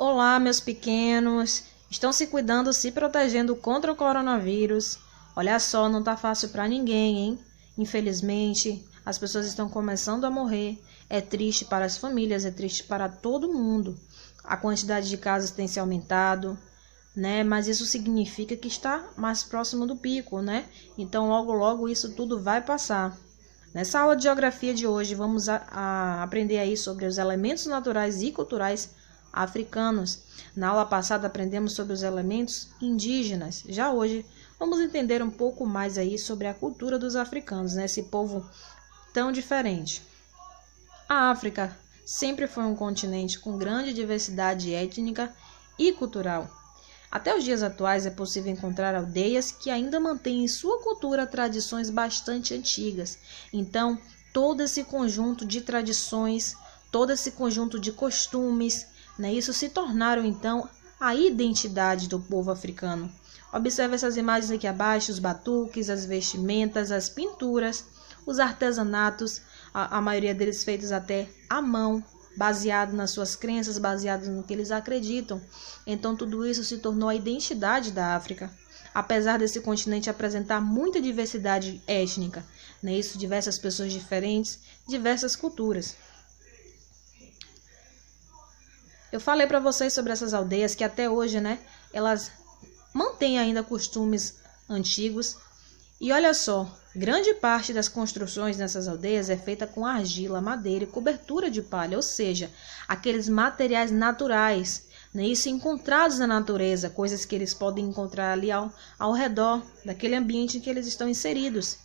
Olá, meus pequenos. Estão se cuidando, se protegendo contra o coronavírus. Olha só, não tá fácil para ninguém, hein? Infelizmente, as pessoas estão começando a morrer. É triste para as famílias, é triste para todo mundo. A quantidade de casos tem se aumentado, né? Mas isso significa que está mais próximo do pico, né? Então, logo, logo isso tudo vai passar. Nessa aula de geografia de hoje, vamos aprender aí sobre os elementos naturais e culturais africanos. Na aula passada aprendemos sobre os elementos indígenas. Já hoje vamos entender um pouco mais aí sobre a cultura dos africanos, né? Esse povo tão diferente. A África sempre foi um continente com grande diversidade étnica e cultural. Até os dias atuais é possível encontrar aldeias que ainda mantêm em sua cultura tradições bastante antigas. Então, todo esse conjunto de tradições, todo esse conjunto de costumes, né, isso se tornaram então a identidade do povo africano. Observe essas imagens aqui abaixo, os batuques, as vestimentas, as pinturas, os artesanatos, a maioria deles feitos até à mão, baseado nas suas crenças, baseado no que eles acreditam. Então, tudo isso se tornou a identidade da África. Apesar desse continente apresentar muita diversidade étnica, né? Isso, diversas pessoas diferentes, diversas culturas. Eu falei para vocês sobre essas aldeias que até hoje, né, elas mantêm ainda costumes antigos. E olha só, grande parte das construções nessas aldeias é feita com argila, madeira e cobertura de palha, ou seja, aqueles materiais naturais, né, isso encontrados na natureza, coisas que eles podem encontrar ali ao redor daquele ambiente em que eles estão inseridos.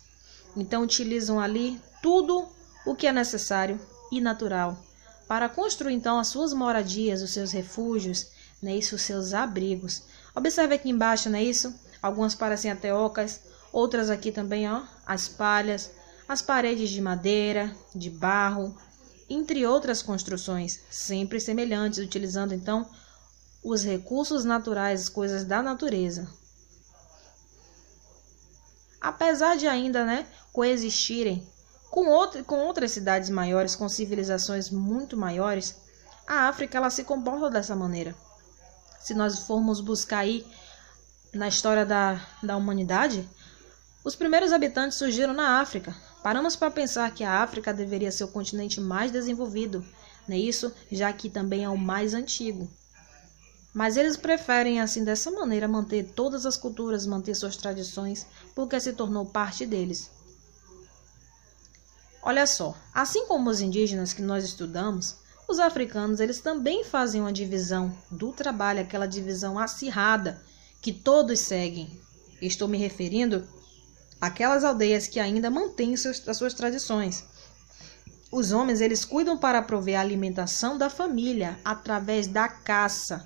Então utilizam ali tudo o que é necessário e natural para construir então as suas moradias, os seus refúgios, né, isso, os seus abrigos. Observe aqui embaixo, não é isso? Algumas parecem até ocas, outras aqui também, ó, as palhas, as paredes de madeira, de barro, entre outras construções, sempre semelhantes, utilizando então os recursos naturais, as coisas da natureza. Apesar de ainda, né, coexistirem com outras cidades maiores, com civilizações muito maiores, a África ela se comporta dessa maneira. Se nós formos buscar aí na história da humanidade, os primeiros habitantes surgiram na África. Paramos para pensar que a África deveria ser o continente mais desenvolvido, né? Isso, já que também é o mais antigo. Mas eles preferem, assim, dessa maneira, manter todas as culturas, manter suas tradições, porque se tornou parte deles. Olha só, assim como os indígenas que nós estudamos, os africanos eles também fazem uma divisão do trabalho, aquela divisão acirrada que todos seguem. Estou me referindo àquelas aldeias que ainda mantêm as suas tradições. Os homens eles cuidam para prover a alimentação da família através da caça,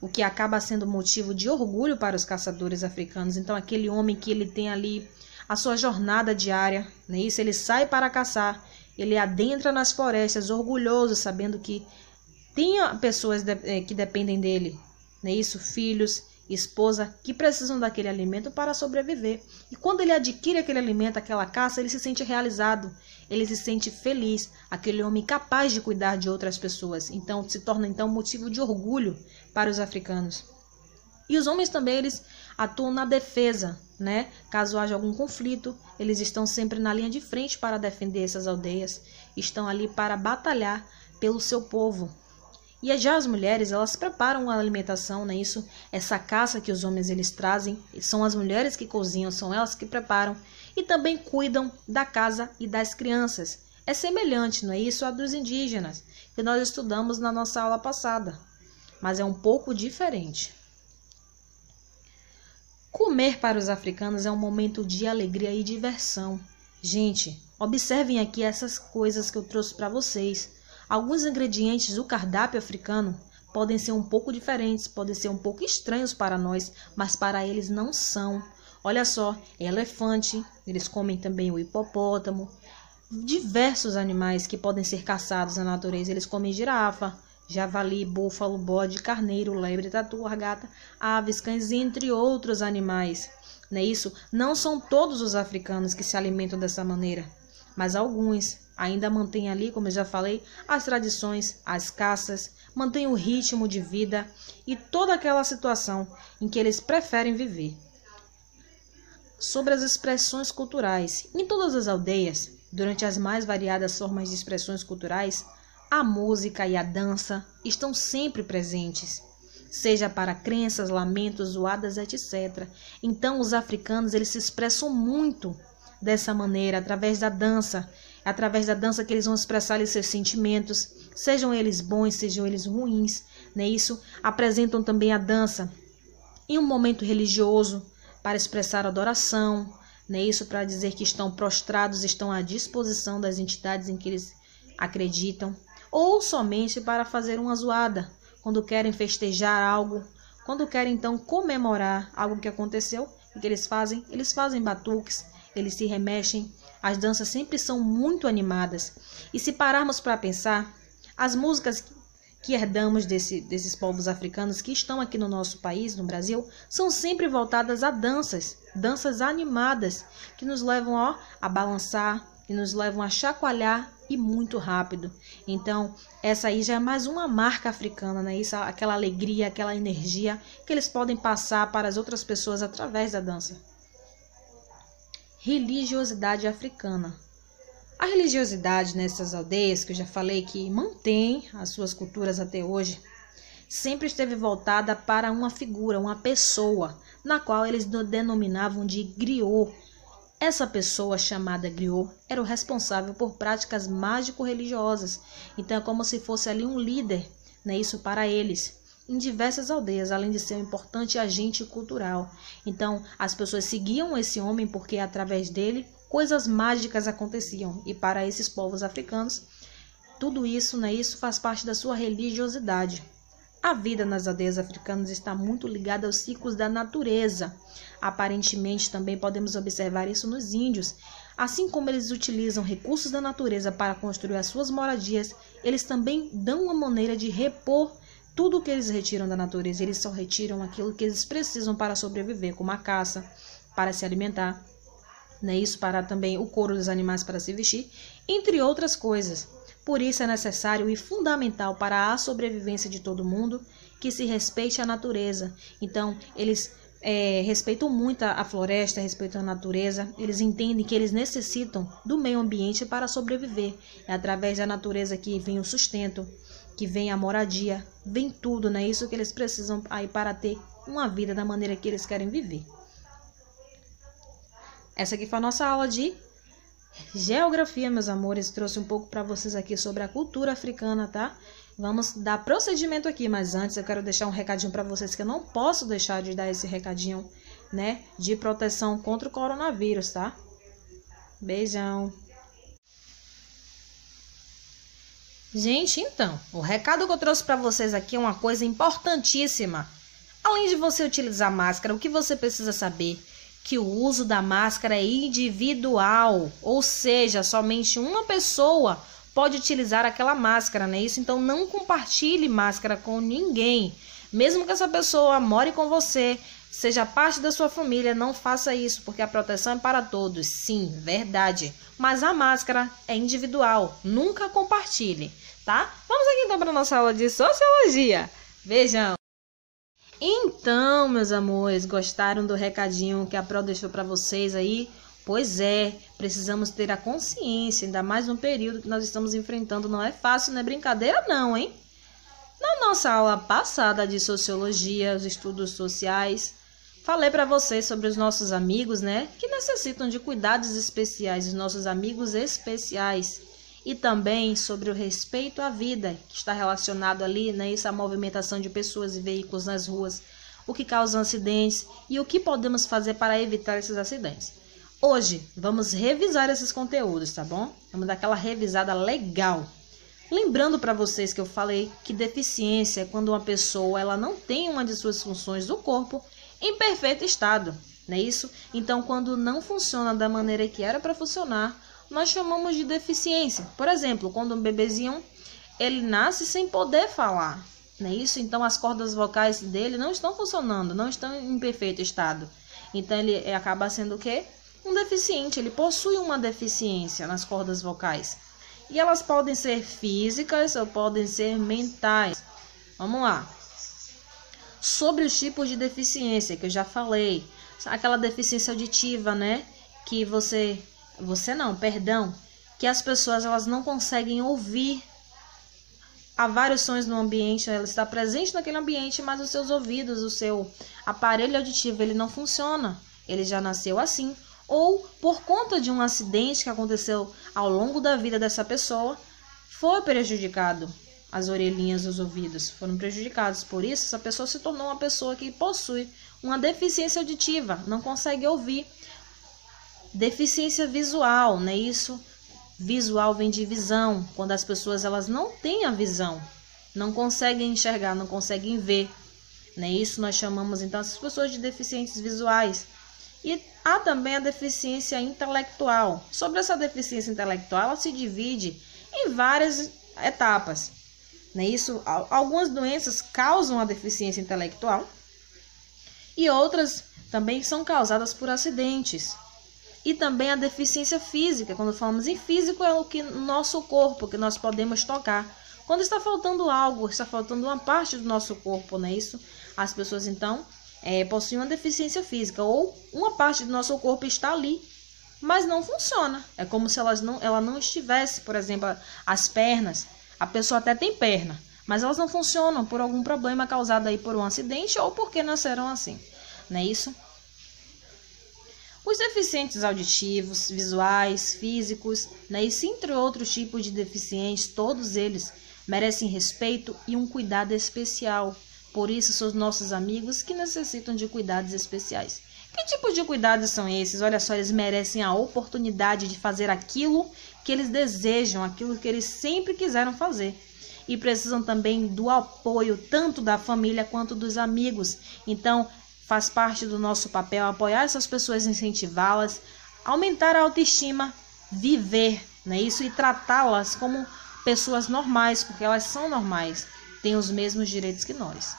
o que acaba sendo motivo de orgulho para os caçadores africanos. Então, aquele homem que ele tem ali a sua jornada diária, né? Isso, ele sai para caçar, ele adentra nas florestas, orgulhoso, sabendo que tem pessoas que dependem dele, né? Isso, filhos, esposa, que precisam daquele alimento para sobreviver. E quando ele adquire aquele alimento, aquela caça, ele se sente realizado, ele se sente feliz, aquele homem capaz de cuidar de outras pessoas. Então, se torna então motivo de orgulho para os africanos. E os homens também, eles atuam na defesa, né? Caso haja algum conflito, eles estão sempre na linha de frente para defender essas aldeias, estão ali para batalhar pelo seu povo. E já as mulheres, elas preparam a alimentação, né? Isso, essa caça que os homens eles trazem, são as mulheres que cozinham, são elas que preparam e também cuidam da casa e das crianças. É semelhante, não é isso, a dos indígenas, que nós estudamos na nossa aula passada, mas é um pouco diferente. Comer para os africanos é um momento de alegria e diversão. Gente, observem aqui essas coisas que eu trouxe para vocês. Alguns ingredientes do cardápio africano podem ser um pouco diferentes, podem ser um pouco estranhos para nós, mas para eles não são. Olha só, elefante, eles comem também o hipopótamo, diversos animais que podem ser caçados na natureza, eles comem girafa, javali, búfalo, bode, carneiro, lebre, tatu, largata, aves, cães, entre outros animais. Não é isso? Não são todos os africanos que se alimentam dessa maneira, mas alguns ainda mantêm ali, como eu já falei, as tradições, as caças, mantêm o ritmo de vida e toda aquela situação em que eles preferem viver. Sobre as expressões culturais. Em todas as aldeias, durante as mais variadas formas de expressões culturais, a música e a dança estão sempre presentes, seja para crenças, lamentos, zoadas, etc. Então, os africanos eles se expressam muito dessa maneira, através da dança. É através da dança que eles vão expressar ali seus sentimentos, sejam eles bons, sejam eles ruins. Né? Isso apresentam também a dança em um momento religioso, para expressar adoração, né? Isso para dizer que estão prostrados, estão à disposição das entidades em que eles acreditam, ou somente para fazer uma zoada, quando querem festejar algo, quando querem então comemorar algo que aconteceu. O que eles fazem? Eles fazem batuques, eles se remexem, as danças sempre são muito animadas. E se pararmos para pensar, as músicas que herdamos desses povos africanos que estão aqui no nosso país, no Brasil, são sempre voltadas a danças animadas, que nos levam a balançar, que nos levam a chacoalhar e muito rápido. Então, essa aí já é mais uma marca africana, né? Isso, aquela alegria, aquela energia que eles podem passar para as outras pessoas através da dança. Religiosidade africana. A religiosidade nessas aldeias, que eu já falei que mantém as suas culturas até hoje, sempre esteve voltada para uma figura, uma pessoa, na qual eles denominavam de griot. Essa pessoa chamada griot era o responsável por práticas mágico-religiosas. Então é como se fosse ali um líder, né? Isso para eles, em diversas aldeias, além de ser um importante agente cultural. Então as pessoas seguiam esse homem porque através dele coisas mágicas aconteciam, e para esses povos africanos, tudo isso, né, isso faz parte da sua religiosidade. A vida nas aldeias africanas está muito ligada aos ciclos da natureza. Aparentemente, também podemos observar isso nos índios. Assim como eles utilizam recursos da natureza para construir as suas moradias, eles também dão uma maneira de repor tudo o que eles retiram da natureza. Eles só retiram aquilo que eles precisam para sobreviver, como a caça, para se alimentar, né? Isso para também o couro dos animais para se vestir, entre outras coisas. Por isso é necessário e fundamental para a sobrevivência de todo mundo que se respeite a natureza. Então, eles respeitam muito a floresta, respeitam a natureza. Eles entendem que eles necessitam do meio ambiente para sobreviver. É através da natureza que vem o sustento, que vem a moradia, vem tudo, né? Isso que eles precisam aí para ter uma vida da maneira que eles querem viver. Essa aqui foi a nossa aula de geografia, meus amores. Trouxe um pouco para vocês aqui sobre a cultura africana, tá? Vamos dar procedimento aqui, mas antes eu quero deixar um recadinho para vocês que eu não posso deixar de dar esse recadinho, né? De proteção contra o coronavírus, tá? Beijão. Gente, então, o recado que eu trouxe para vocês aqui é uma coisa importantíssima. Além de você utilizar máscara, o que você precisa saber? Que o uso da máscara é individual, ou seja, somente uma pessoa pode utilizar aquela máscara, né? Isso, então não compartilhe máscara com ninguém. Mesmo que essa pessoa more com você, seja parte da sua família, não faça isso, porque a proteção é para todos. Sim, verdade. Mas a máscara é individual, nunca compartilhe, tá? Vamos aqui então para a nossa aula de sociologia. Beijão! Então, meus amores, gostaram do recadinho que a Pro deixou para vocês aí? Pois é, precisamos ter a consciência, ainda mais no período que nós estamos enfrentando. Não é fácil, não é brincadeira não, hein? Na nossa aula passada de sociologia, os estudos sociais, falei para vocês sobre os nossos amigos, né? Que necessitam de cuidados especiais, os nossos amigos especiais. E também sobre o respeito à vida, que está relacionado ali, né, essa movimentação de pessoas e veículos nas ruas, o que causa acidentes e o que podemos fazer para evitar esses acidentes. Hoje, vamos revisar esses conteúdos, tá bom? Vamos dar aquela revisada legal. Lembrando para vocês que eu falei que deficiência é quando uma pessoa ela não tem uma de suas funções do corpo em perfeito estado, não é isso? Então, quando não funciona da maneira que era para funcionar, nós chamamos de deficiência. Por exemplo, quando um bebezinho ele nasce sem poder falar, não é isso? Então as cordas vocais dele não estão funcionando, não estão em perfeito estado. Então ele acaba sendo o quê? Um deficiente, ele possui uma deficiência nas cordas vocais. E elas podem ser físicas ou podem ser mentais. Vamos lá. Sobre os tipos de deficiência que eu já falei. Aquela deficiência auditiva, né? Que que as pessoas elas não conseguem ouvir. Há vários sons no ambiente, ela está presente naquele ambiente, mas os seus ouvidos, o seu aparelho auditivo, ele não funciona. Ele já nasceu assim. Ou por conta de um acidente que aconteceu ao longo da vida dessa pessoa, foi prejudicado. As orelhinhas, os ouvidos foram prejudicados. Por isso, essa pessoa se tornou uma pessoa que possui uma deficiência auditiva, não consegue ouvir. Deficiência visual, né? Isso, visual vem de visão, quando as pessoas elas não têm a visão, não conseguem enxergar, não conseguem ver, né? Isso nós chamamos então essas pessoas de deficientes visuais. E há também a deficiência intelectual. Sobre essa deficiência intelectual, ela se divide em várias etapas. Isso, algumas doenças causam a deficiência intelectual e outras também são causadas por acidentes. E também a deficiência física. Quando falamos em físico, é o que nosso corpo, que nós podemos tocar. Quando está faltando algo, está faltando uma parte do nosso corpo, não é isso? As pessoas então possuem uma deficiência física ou uma parte do nosso corpo está ali, mas não funciona. É como se ela não estivesse, por exemplo, as pernas. A pessoa até tem perna, mas elas não funcionam por algum problema causado aí por um acidente ou porque nasceram assim, não é isso? Os deficientes auditivos, visuais, físicos, né, e entre outros tipos de deficientes, todos eles merecem respeito e um cuidado especial. Por isso, são os nossos amigos que necessitam de cuidados especiais. Que tipos de cuidados são esses? Olha só, eles merecem a oportunidade de fazer aquilo que eles desejam, aquilo que eles sempre quiseram fazer. E precisam também do apoio tanto da família quanto dos amigos. Então, faz parte do nosso papel apoiar essas pessoas, incentivá-las, aumentar a autoestima, viver, né, isso, e tratá-las como pessoas normais, porque elas são normais, têm os mesmos direitos que nós.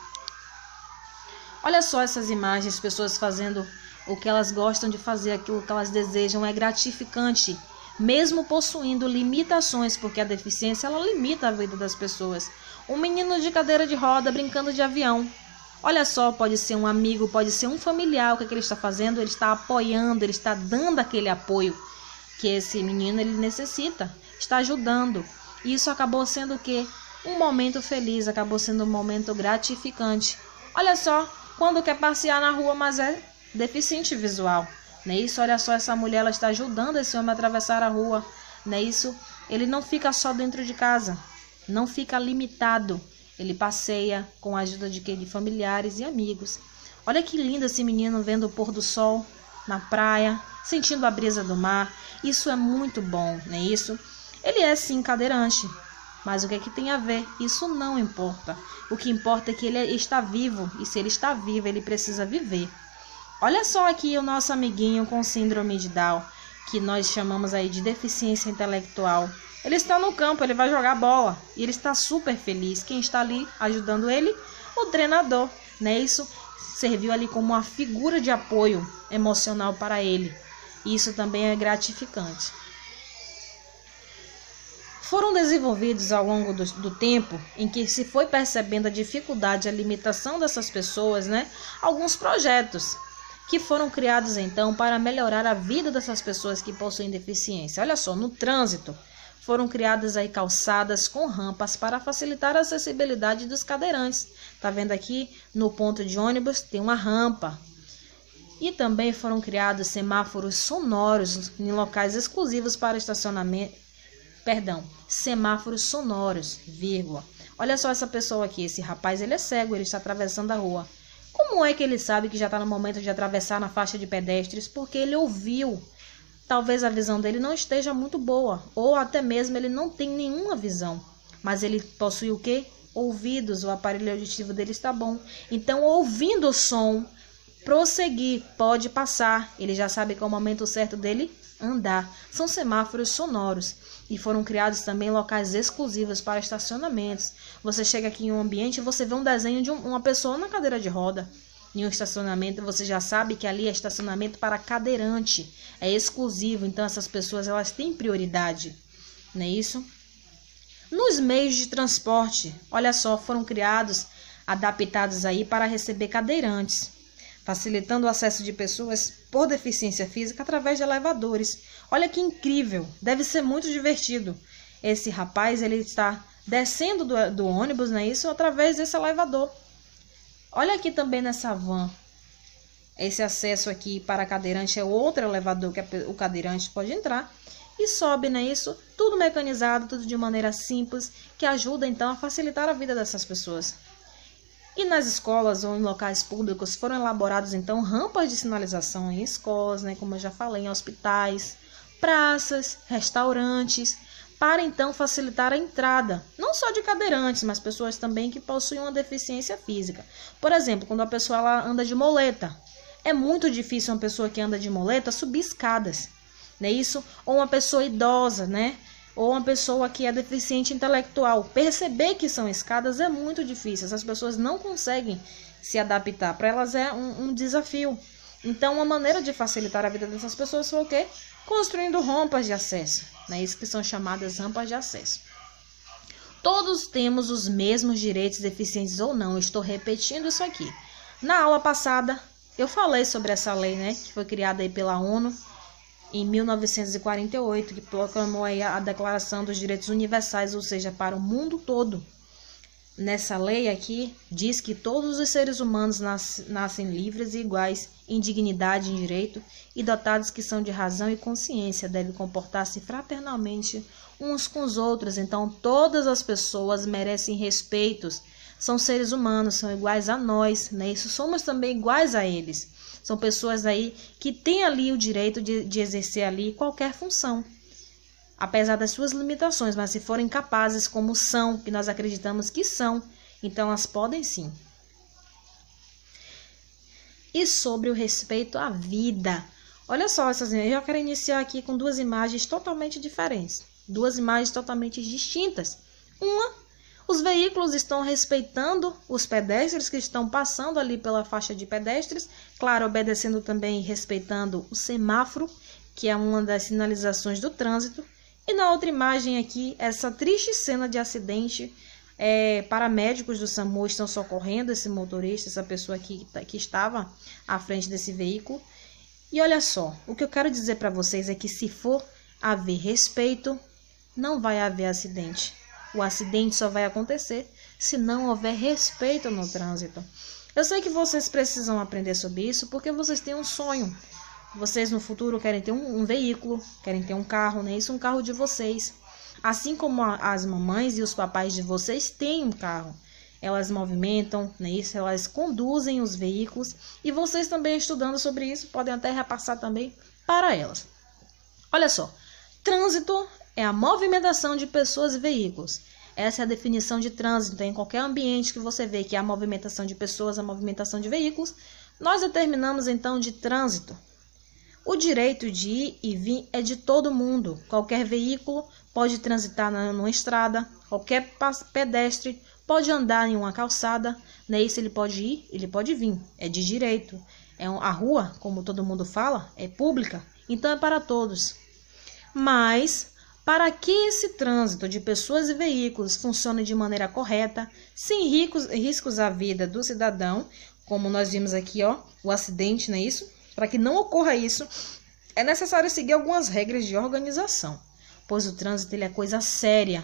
Olha só essas imagens, pessoas fazendo o que elas gostam de fazer, aquilo que elas desejam, é gratificante, mesmo possuindo limitações, porque a deficiência ela limita a vida das pessoas. Um menino de cadeira de roda brincando de avião. Olha só, pode ser um amigo, pode ser um familiar, o que ele está fazendo? Ele está apoiando, ele está dando aquele apoio que esse menino ele necessita, está ajudando. E isso acabou sendo o quê? Um momento feliz, acabou sendo um momento gratificante. Olha só, quando quer passear na rua, mas é deficiente visual, não é isso? Olha só, essa mulher ela está ajudando esse homem a atravessar a rua, não é isso? Ele não fica só dentro de casa, não fica limitado, ele passeia com a ajuda de familiares e amigos. Olha que lindo esse menino vendo o pôr do sol na praia, sentindo a brisa do mar, isso é muito bom, não é isso? Ele é sim cadeirante, mas o que é que tem a ver? Isso não importa. O que importa é que ele está vivo, e se ele está vivo, ele precisa viver. Olha só aqui o nosso amiguinho com síndrome de Down, que nós chamamos aí de deficiência intelectual. Ele está no campo, ele vai jogar bola, e ele está super feliz. Quem está ali ajudando ele? O treinador, né? Isso serviu ali como uma figura de apoio emocional para ele. Isso também é gratificante. Foram desenvolvidos ao longo do tempo em que se foi percebendo a dificuldade, a limitação dessas pessoas, né? Alguns projetos que foram criados então para melhorar a vida dessas pessoas que possuem deficiência. Olha só, no trânsito foram criadas aí calçadas com rampas para facilitar a acessibilidade dos cadeirantes. Tá vendo aqui no ponto de ônibus tem uma rampa. E também foram criados semáforos sonoros em locais exclusivos para estacionamento. Semáforos sonoros, vírgula. Olha só essa pessoa aqui, esse rapaz, ele é cego, ele está atravessando a rua. Como é que ele sabe que já está no momento de atravessar na faixa de pedestres? Porque ele ouviu. Talvez a visão dele não esteja muito boa, ou até mesmo ele não tem nenhuma visão. Mas ele possui o quê? Ouvidos, o aparelho auditivo dele está bom. Então, ouvindo o som, prosseguir, pode passar. Ele já sabe que é o momento certo dele andar. São semáforos sonoros. E foram criados também locais exclusivos para estacionamentos. Você chega aqui em um ambiente e você vê um desenho de uma pessoa na cadeira de roda. Em um estacionamento, você já sabe que ali é estacionamento para cadeirante. É exclusivo, então essas pessoas elas têm prioridade. Não é isso? Nos meios de transporte, olha só, foram criados, adaptados aí para receber cadeirantes, facilitando o acesso de pessoas por deficiência física através de elevadores. Olha que incrível, deve ser muito divertido. Esse rapaz, ele está descendo do ônibus, não é isso? Através desse elevador. Olha aqui também nessa van. Esse acesso aqui para cadeirante é outro elevador que o cadeirante pode entrar e sobe, não é isso? Tudo mecanizado, tudo de maneira simples, que ajuda então a facilitar a vida dessas pessoas. E nas escolas ou em locais públicos foram elaborados então rampas de sinalização em escolas, né, como eu já falei, em hospitais, praças, restaurantes, para então facilitar a entrada, não só de cadeirantes, mas pessoas também que possuem uma deficiência física. Por exemplo, quando a pessoa ela anda de muleta, é muito difícil uma pessoa que anda de muleta subir escadas, não é isso? Ou uma pessoa idosa, né? Ou uma pessoa que é deficiente intelectual. Perceber que são escadas é muito difícil. Essas pessoas não conseguem se adaptar. Para elas é um desafio. Então, uma maneira de facilitar a vida dessas pessoas foi o quê? Construindo rampas de acesso. Né? Isso que são chamadas rampas de acesso. Todos temos os mesmos direitos, deficientes ou não. Eu estou repetindo isso aqui. Na aula passada, eu falei sobre essa lei, né? Que foi criada aí pela ONU em 1948, que proclamou aí a Declaração dos Direitos Universais, ou seja, para o mundo todo. Nessa lei aqui, diz que todos os seres humanos nascem livres e iguais em dignidade e em direito, e dotados que são de razão e consciência, devem comportar-se fraternalmente uns com os outros. Então, todas as pessoas merecem respeitos, são seres humanos, são iguais a nós, né? Isso, somos também iguais a eles. São pessoas aí que têm ali o direito de exercer ali qualquer função, apesar das suas limitações, mas se forem capazes como são, que nós acreditamos que são, então elas podem sim. E sobre o respeito à vida. Olha só, eu já quero iniciar aqui com duas imagens totalmente diferentes, duas imagens totalmente distintas. Uma, os veículos estão respeitando os pedestres que estão passando ali pela faixa de pedestres, claro, obedecendo também e respeitando o semáforo, que é uma das sinalizações do trânsito. E na outra imagem aqui, essa triste cena de acidente, paramédicos do SAMU estão socorrendo esse motorista, essa pessoa aqui que estava à frente desse veículo. E olha só, o que eu quero dizer para vocês é que se for haver respeito, não vai haver acidente. O acidente só vai acontecer se não houver respeito no trânsito. Eu sei que vocês precisam aprender sobre isso porque vocês têm um sonho. Vocês no futuro querem ter um veículo, querem ter um carro, né? Isso é um carro de vocês. Assim como as mamães e os papais de vocês têm um carro. Elas movimentam, né? Isso, elas conduzem os veículos. E vocês também estudando sobre isso podem até repassar também para elas. Olha só, trânsito é a movimentação de pessoas e veículos. Essa é a definição de trânsito. Em qualquer ambiente que você vê que há movimentação de pessoas, a movimentação de veículos, nós determinamos então de trânsito. O direito de ir e vir é de todo mundo. Qualquer veículo pode transitar numa estrada, qualquer pedestre pode andar em uma calçada, né? Isso ele pode ir, ele pode vir, é de direito. A rua, como todo mundo fala, é pública, então é para todos. Mas, para que esse trânsito de pessoas e veículos funcione de maneira correta, sem riscos à vida do cidadão, como nós vimos aqui, ó, o acidente, não é isso? Para que não ocorra isso, é necessário seguir algumas regras de organização, pois o trânsito ele é coisa séria.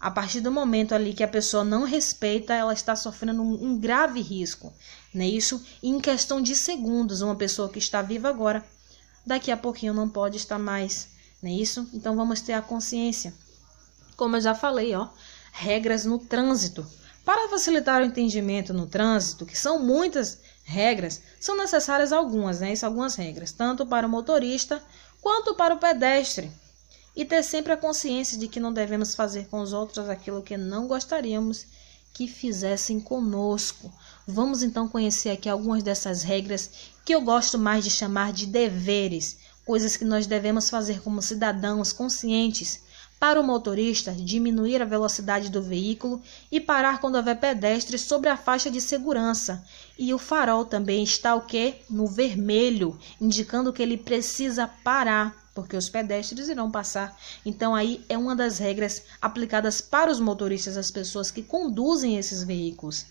A partir do momento ali que a pessoa não respeita, ela está sofrendo um grave risco, não é isso? E em questão de segundos, uma pessoa que está viva agora, daqui a pouquinho não pode estar mais, não é isso? Então vamos ter a consciência. Como eu já falei, ó, regras no trânsito. Para facilitar o entendimento no trânsito, que são muitas regras, são necessárias algumas, né? Isso, algumas regras, tanto para o motorista quanto para o pedestre. E ter sempre a consciência de que não devemos fazer com os outros aquilo que não gostaríamos que fizessem conosco. Vamos então conhecer aqui algumas dessas regras que eu gosto mais de chamar de deveres, coisas que nós devemos fazer como cidadãos conscientes. Para o motorista, diminuir a velocidade do veículo e parar quando houver pedestres sobre a faixa de segurança. E o farol também está o quê? No vermelho, indicando que ele precisa parar, porque os pedestres irão passar. Então aí é uma das regras aplicadas para os motoristas, as pessoas que conduzem esses veículos.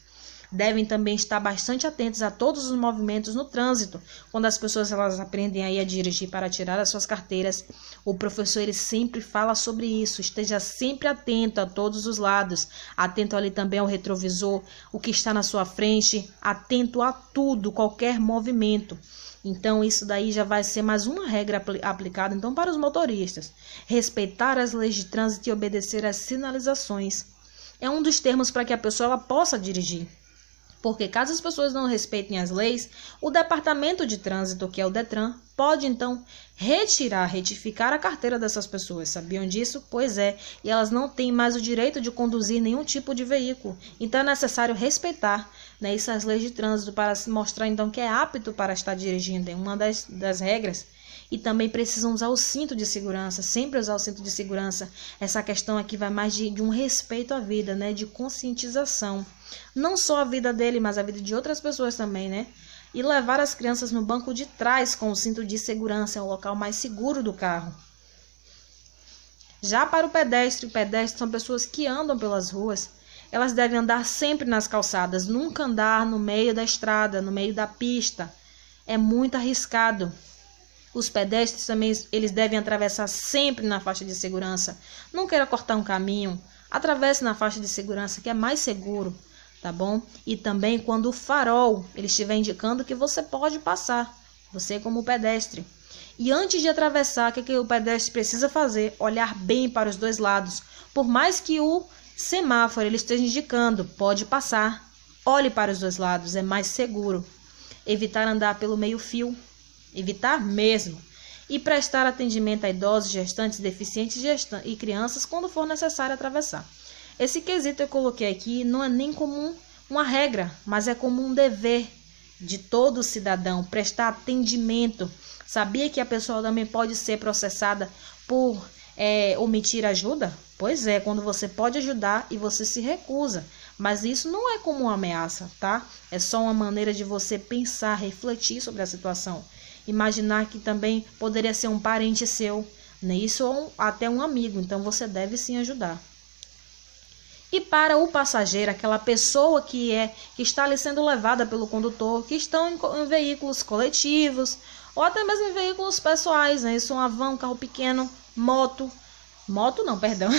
Devem também estar bastante atentos a todos os movimentos no trânsito. Quando as pessoas elas aprendem aí a dirigir para tirar as suas carteiras, o professor ele sempre fala sobre isso. Esteja sempre atento a todos os lados, atento ali também ao retrovisor, o que está na sua frente, atento a tudo, qualquer movimento. Então isso daí já vai ser mais uma regra aplicada então para os motoristas. Respeitar as leis de trânsito e obedecer às sinalizações. É um dos termos para que a pessoa ela possa dirigir. Porque caso as pessoas não respeitem as leis, o Departamento de Trânsito, que é o DETRAN, pode então retificar a carteira dessas pessoas. Sabiam disso? Pois é, e elas não têm mais o direito de conduzir nenhum tipo de veículo. Então é necessário respeitar, né, essas leis de trânsito para se mostrar então que é apto para estar dirigindo. É uma das regras. E também precisam usar o cinto de segurança, sempre usar o cinto de segurança. Essa questão aqui vai mais de um respeito à vida, né, de conscientização. Não só a vida dele, mas a vida de outras pessoas também, né? E levar as crianças no banco de trás com o cinto de segurança, é o local mais seguro do carro. Já para o pedestre são pessoas que andam pelas ruas. Elas devem andar sempre nas calçadas, nunca andar no meio da estrada, no meio da pista. É muito arriscado. Os pedestres também, eles devem atravessar sempre na faixa de segurança. Não queira cortar um caminho, atravesse na faixa de segurança, que é mais seguro, tá bom? E também quando o farol ele estiver indicando que você pode passar, você como pedestre. E antes de atravessar, o que o pedestre precisa fazer? Olhar bem para os dois lados. Por mais que o semáforo ele esteja indicando, pode passar. Olhe para os dois lados, é mais seguro. Evitar andar pelo meio-fio. Evitar mesmo. E prestar atendimento a idosos, gestantes, deficientes e crianças quando for necessário atravessar. Esse quesito eu coloquei aqui não é nem como uma regra, mas é como um dever de todo cidadão, prestar atendimento. Sabia que a pessoa também pode ser processada por omitir ajuda? Pois é, quando você pode ajudar e você se recusa. Mas isso não é como uma ameaça, tá? É só uma maneira de você pensar, refletir sobre a situação. Imaginar que também poderia ser um parente seu, né? Isso ou até um amigo, então você deve sim ajudar. E para o passageiro, aquela pessoa que está ali sendo levada pelo condutor, que estão em veículos coletivos ou até mesmo em veículos pessoais, né? Isso é uma van, um carro pequeno, moto não, perdão,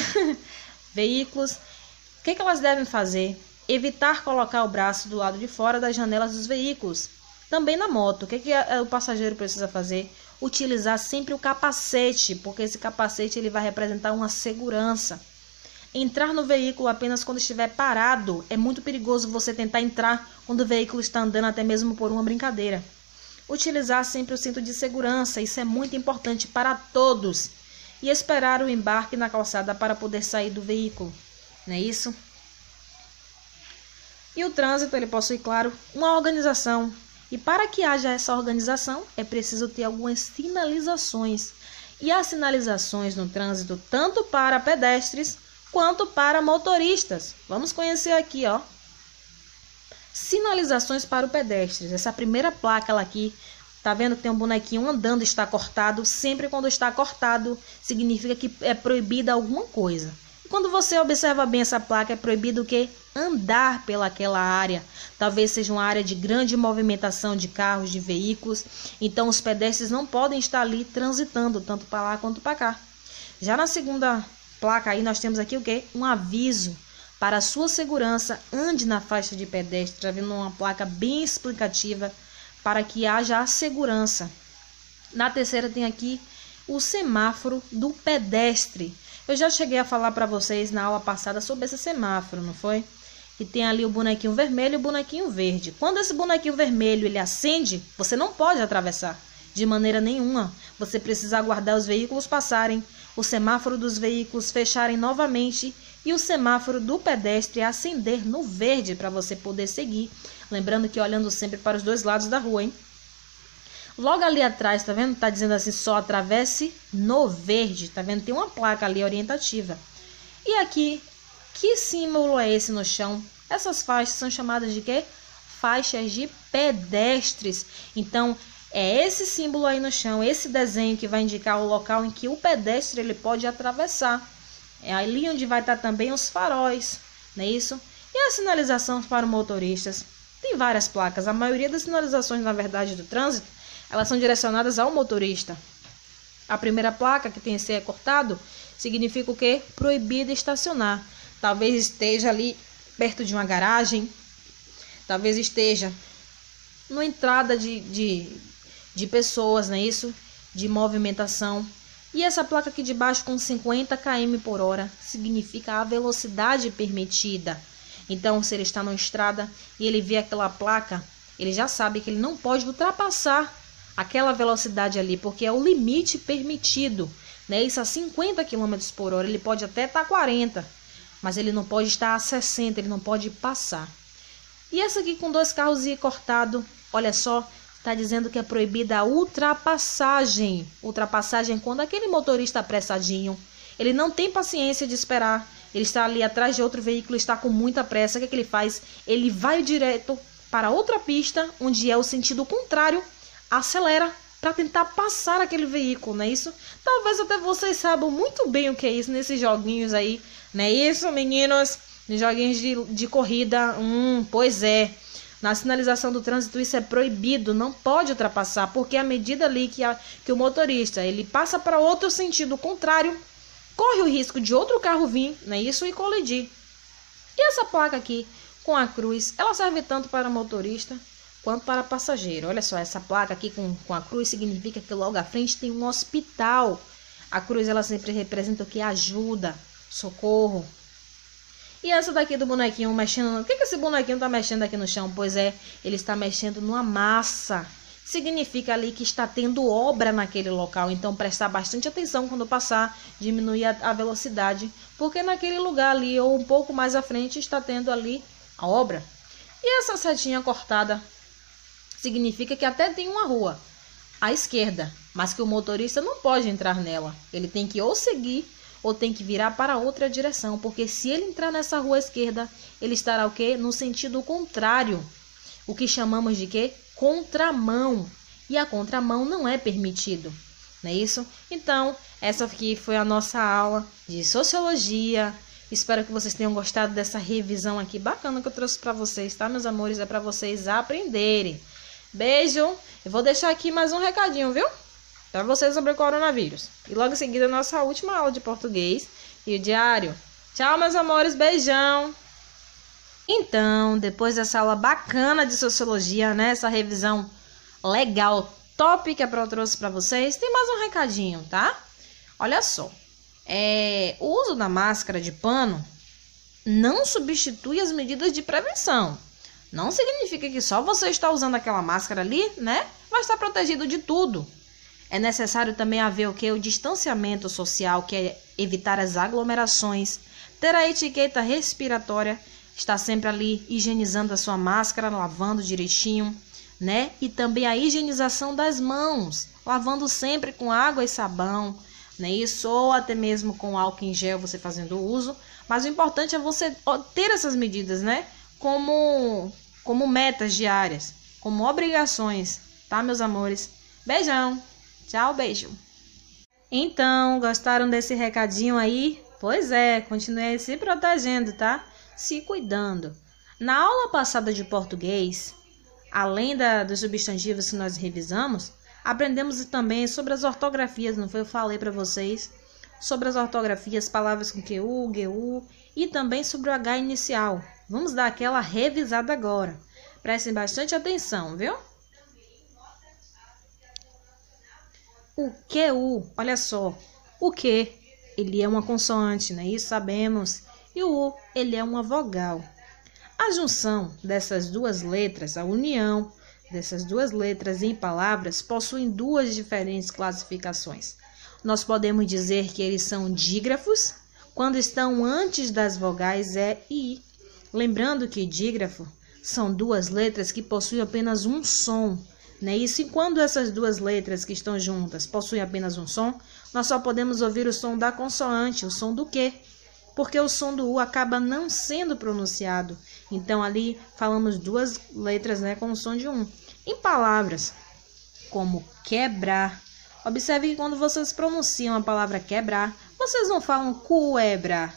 veículos. O que elas devem fazer? Evitar colocar o braço do lado de fora das janelas dos veículos. Também na moto, o que o passageiro precisa fazer? Utilizar sempre o capacete, porque esse capacete ele vai representar uma segurança. Entrar no veículo apenas quando estiver parado. É muito perigoso você tentar entrar quando o veículo está andando, até mesmo por uma brincadeira. Utilizar sempre o cinto de segurança, isso é muito importante para todos. E esperar o embarque na calçada para poder sair do veículo, não é isso? E o trânsito, ele possui, claro, uma organização. E para que haja essa organização, é preciso ter algumas sinalizações. E as sinalizações no trânsito, tanto para pedestres, quanto para motoristas. Vamos conhecer aqui, ó. Sinalizações para o pedestre. Essa primeira placa ela aqui, tá vendo que tem um bonequinho andando, está cortado. Sempre quando está cortado, significa que é proibida alguma coisa. E quando você observa bem essa placa, é proibido o quê? Andar pelaquela área. Talvez seja uma área de grande movimentação de carros, de veículos. Então os pedestres não podem estar ali transitando, tanto para lá quanto para cá. Já na segunda placa aí nós temos aqui o quê? Um aviso para a sua segurança, ande na faixa de pedestre. Tá vendo uma placa bem explicativa para que haja a segurança. Na terceira tem aqui o semáforo do pedestre. Eu já cheguei a falar para vocês na aula passada sobre esse semáforo, não foi? Que tem ali o bonequinho vermelho e o bonequinho verde. Quando esse bonequinho vermelho ele acende, você não pode atravessar de maneira nenhuma. Você precisa aguardar os veículos passarem, o semáforo dos veículos fecharem novamente e o semáforo do pedestre acender no verde para você poder seguir. Lembrando que olhando sempre para os dois lados da rua, hein? Logo ali atrás, tá vendo? Tá dizendo assim, só atravesse no verde. Tá vendo? Tem uma placa ali orientativa. E aqui, que símbolo é esse no chão? Essas faixas são chamadas de quê? Faixas de pedestres. Então, É esse símbolo aí no chão, esse desenho que vai indicar o local em que o pedestre ele pode atravessar. É ali onde vai estar também os faróis, não é isso? E a sinalização para os motoristas? Tem várias placas. A maioria das sinalizações, na verdade, do trânsito, elas são direcionadas ao motorista. A primeira placa, que tem esse é cortado, significa o quê? Proibido estacionar. Talvez esteja ali perto de uma garagem, talvez esteja numa entrada de pessoas, não é isso? De movimentação. E essa placa aqui de baixo com 50 km por hora significa a velocidade permitida. Então, se ele está na estrada e ele vê aquela placa, ele já sabe que ele não pode ultrapassar aquela velocidade ali, porque é o limite permitido, né? Isso a 50 km por hora, ele pode até estar 40, mas ele não pode estar a 60, ele não pode passar. E essa aqui com 2 carros e cortado, olha só, está dizendo que é proibida a ultrapassagem. Ultrapassagem é quando aquele motorista apressadinho, ele não tem paciência de esperar, ele está ali atrás de outro veículo, está com muita pressa, o que é que ele faz? Ele vai direto para outra pista, onde é o sentido contrário, acelera para tentar passar aquele veículo, não é isso? Talvez até vocês saibam muito bem o que é isso nesses joguinhos aí, não é isso, meninos? Nos joguinhos de corrida, pois é. Na sinalização do trânsito isso é proibido, não pode ultrapassar, porque à medida ali que o motorista ele passa para outro sentido contrário, corre o risco de outro carro vir, não é isso? E colidir. E essa placa aqui com a cruz, ela serve tanto para motorista quanto para passageiro. Olha só, essa placa aqui com a cruz significa que logo à frente tem um hospital. A cruz ela sempre representa o que? Ajuda, socorro. E essa daqui do bonequinho mexendo... O que esse bonequinho está mexendo aqui no chão? Pois é, ele está mexendo numa massa. Significa ali que está tendo obra naquele local. Então, prestar bastante atenção quando passar, diminuir a velocidade. Porque naquele lugar ali, ou um pouco mais à frente, está tendo ali a obra. E essa setinha cortada significa que até tem uma rua à esquerda, mas que o motorista não pode entrar nela. Ele tem que ou seguir ou tem que virar para outra direção, porque se ele entrar nessa rua à esquerda, ele estará o quê? No sentido contrário. O que chamamos de quê? Contramão. E a contramão não é permitido, não é isso? Então, essa aqui foi a nossa aula de sociologia. Espero que vocês tenham gostado dessa revisão aqui bacana que eu trouxe para vocês, tá, meus amores? É para vocês aprenderem. Beijo. Eu vou deixar aqui mais um recadinho, viu? Para vocês sobre o coronavírus. E logo em seguida, a nossa última aula de português e o diário. Tchau, meus amores. Beijão. Então, depois dessa aula bacana de sociologia, né? Essa revisão legal, top que eu trouxe para vocês, tem mais um recadinho, tá? Olha só. O uso da máscara de pano não substitui as medidas de prevenção. Não significa que só você está usando aquela máscara ali, né? Vai estar protegido de tudo. É necessário também haver o que? O distanciamento social, que é evitar as aglomerações, ter a etiqueta respiratória, estar sempre ali higienizando a sua máscara, lavando direitinho, né? E também a higienização das mãos, lavando sempre com água e sabão, né? Isso, ou até mesmo com álcool em gel você fazendo uso. Mas o importante é você ter essas medidas, né? Como metas diárias, como obrigações, tá, meus amores? Beijão! Tchau, beijo. Então, gostaram desse recadinho aí? Pois é, continue se protegendo, tá? Se cuidando. Na aula passada de português, além dos substantivos que nós revisamos, aprendemos também sobre as ortografias, não foi? Eu falei para vocês sobre as ortografias, palavras com QU, GU e também sobre o H inicial. Vamos dar aquela revisada agora. Prestem bastante atenção, viu? O QU, olha só, o Q, ele é uma consoante, né? Isso sabemos. E o U, ele é uma vogal. A junção dessas duas letras, a união dessas duas letras em palavras, possuem duas diferentes classificações. Nós podemos dizer que eles são dígrafos quando estão antes das vogais E e I. Lembrando que dígrafo são duas letras que possuem apenas um som, né? Isso, e quando essas duas letras que estão juntas possuem apenas um som, nós só podemos ouvir o som da consoante, o som do Q, porque o som do U acaba não sendo pronunciado. Então, ali falamos duas letras, né, com o som de um. Em palavras, como quebrar. Observe que quando vocês pronunciam a palavra quebrar, vocês não falam quebrar,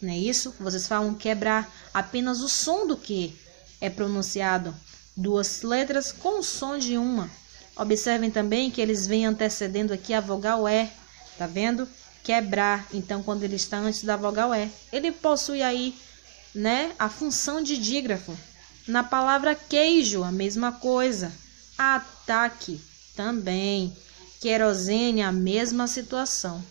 não é isso? Vocês falam quebrar, apenas o som do que é pronunciado. Duas letras com o som de uma. Observem também que eles vêm antecedendo aqui a vogal E, tá vendo? Quebrar, então quando ele está antes da vogal E, ele possui aí, né, a função de dígrafo. Na palavra queijo, a mesma coisa. Ataque, também. Querosene, a mesma situação.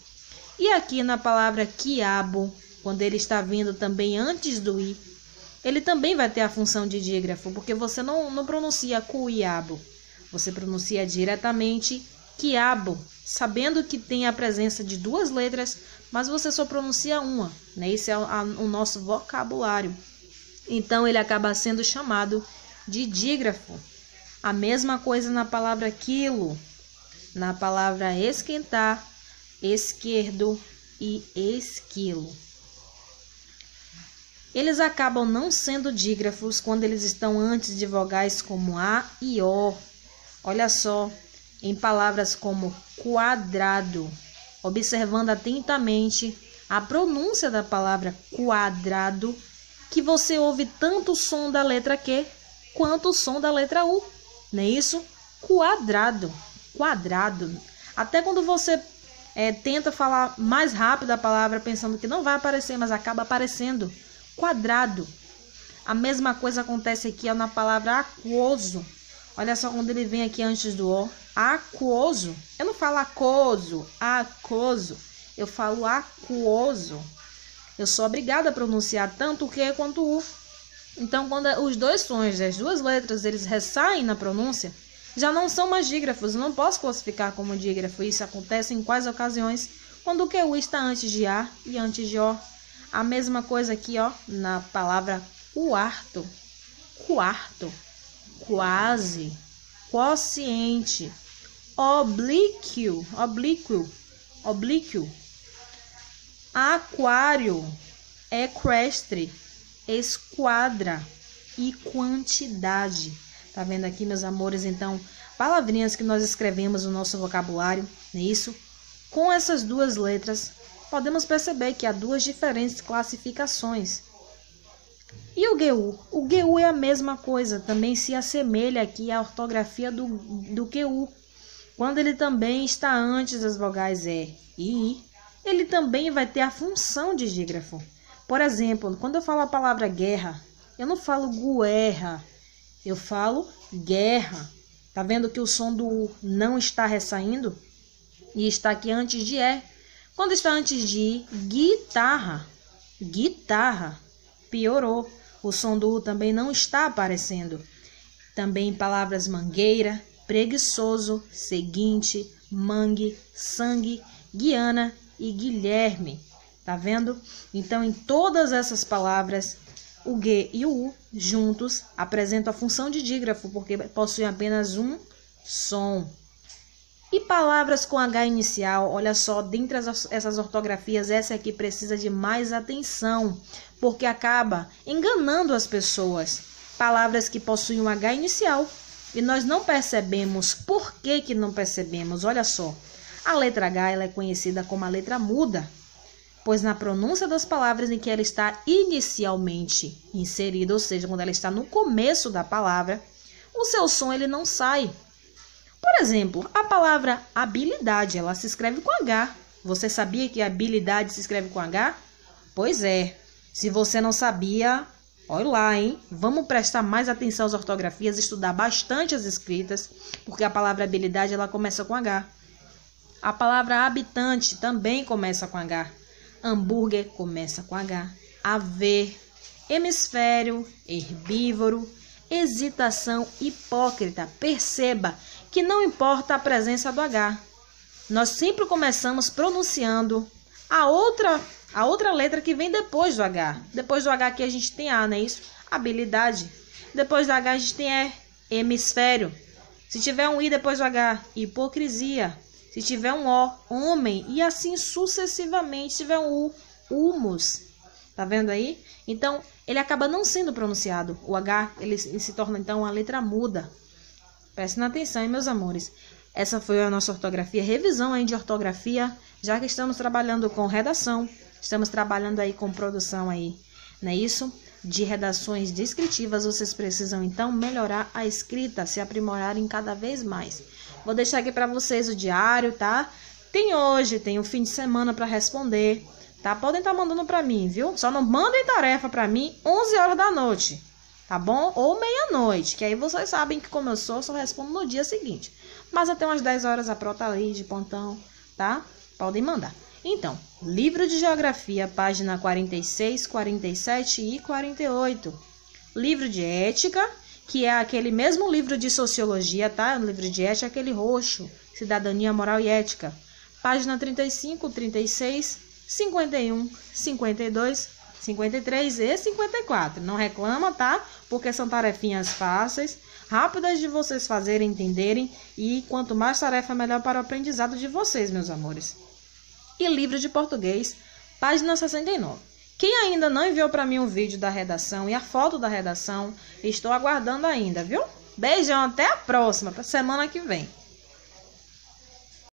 E aqui na palavra quiabo, quando ele está vindo também antes do i, ele também vai ter a função de dígrafo, porque você não pronuncia cuiabo, você pronuncia diretamente quiabo, sabendo que tem a presença de duas letras, mas você só pronuncia uma, né? Esse é o nosso vocabulário. Então ele acaba sendo chamado de dígrafo. A mesma coisa na palavra quilo, na palavra esquentar, esquerdo e esquilo. Eles acabam não sendo dígrafos quando eles estão antes de vogais como A e O. Olha só, em palavras como quadrado, observando atentamente a pronúncia da palavra quadrado, que você ouve tanto o som da letra Q quanto o som da letra U, não é isso? Quadrado, quadrado. Até quando você tenta falar mais rápido a palavra, pensando que não vai aparecer, mas acaba aparecendo. Quadrado. A mesma coisa acontece aqui na palavra aquoso. Olha só quando ele vem aqui antes do O. Aquoso. Eu não falo aquoso, aquoso. Eu falo aquoso. Eu sou obrigada a pronunciar tanto o Q quanto o U. Então, quando os dois sons das duas letras eles ressaem na pronúncia, já não são mais dígrafos. Eu não posso classificar como dígrafo. Isso acontece em quais ocasiões? Quando o QU está antes de A e antes de O. A mesma coisa aqui, ó, na palavra quarto, quarto, quase, quociente, oblíquo, oblíquo, oblíquo, aquário, equestre, esquadra e quantidade. Tá vendo aqui, meus amores? Então, palavrinhas que nós escrevemos no nosso vocabulário, não é isso? Com essas duas letras, podemos perceber que há duas diferentes classificações. E o GU? O GU é a mesma coisa, também se assemelha aqui à ortografia do QU. Quando ele também está antes das vogais E e I, ele também vai ter a função de dígrafo. Por exemplo, quando eu falo a palavra guerra, eu não falo guerra, eu falo guerra. Tá vendo que o som do U não está ressaindo? E está aqui antes de E. Quando está antes de guitarra, guitarra, piorou. O som do U também não está aparecendo. Também em palavras mangueira, preguiçoso, seguinte, mangue, sangue, Guiana e Guilherme. Tá vendo? Então, em todas essas palavras, o G e o U juntos apresentam a função de dígrafo, porque possuem apenas um som. E palavras com H inicial, olha só, dentre essas ortografias, essa aqui precisa de mais atenção, porque acaba enganando as pessoas. Palavras que possuem um H inicial e nós não percebemos. Por que não percebemos? Olha só, a letra H ela é conhecida como a letra muda, pois na pronúncia das palavras em que ela está inicialmente inserida, ou seja, quando ela está no começo da palavra, o seu som ele não sai. Por exemplo, a palavra habilidade, ela se escreve com H. Você sabia que habilidade se escreve com H? Pois é. Se você não sabia, olha lá, hein? Vamos prestar mais atenção às ortografias, estudar bastante as escritas, porque a palavra habilidade, ela começa com H. A palavra habitante também começa com H. Hambúrguer começa com H. Haver, hemisfério, herbívoro, hesitação, hipócrita. Perceba que não importa a presença do H. Nós sempre começamos pronunciando a outra letra que vem depois do H. Depois do H aqui a gente tem A, não é isso? Habilidade. Depois do H a gente tem E, hemisfério. Se tiver um I depois do H, hipocrisia. Se tiver um O, homem. E assim sucessivamente. Se tiver um U, humus. Tá vendo aí? Então, ele acaba não sendo pronunciado. O H, ele se torna então uma letra muda. Prestem atenção, hein, meus amores. Essa foi a nossa ortografia, revisão aí de ortografia, já que estamos trabalhando com redação, estamos trabalhando aí com produção aí, não é isso? De redações descritivas, vocês precisam então melhorar a escrita, se aprimorarem cada vez mais. Vou deixar aqui para vocês o diário, tá? Tem o fim de semana para responder, tá? Podem estar mandando para mim, viu? Só não mandem tarefa para mim 11 horas da noite, tá bom? Ou meia-noite, que aí vocês sabem que como eu só respondo no dia seguinte. Mas até umas 10 horas a Pro tá ali de pontão, tá? Podem mandar. Então, livro de geografia, página 46, 47 e 48. Livro de ética, que é aquele mesmo livro de sociologia, tá? O livro de ética é aquele roxo, cidadania, moral e ética. Página 35, 36, 51, 52, 53 e 54. Não reclama, tá? Porque são tarefinhas fáceis, rápidas de vocês fazerem, entenderem. E quanto mais tarefa, melhor para o aprendizado de vocês, meus amores. E livro de português, página 69. Quem ainda não enviou para mim o vídeo da redação e a foto da redação, estou aguardando ainda, viu? Beijão, até a próxima, para semana que vem.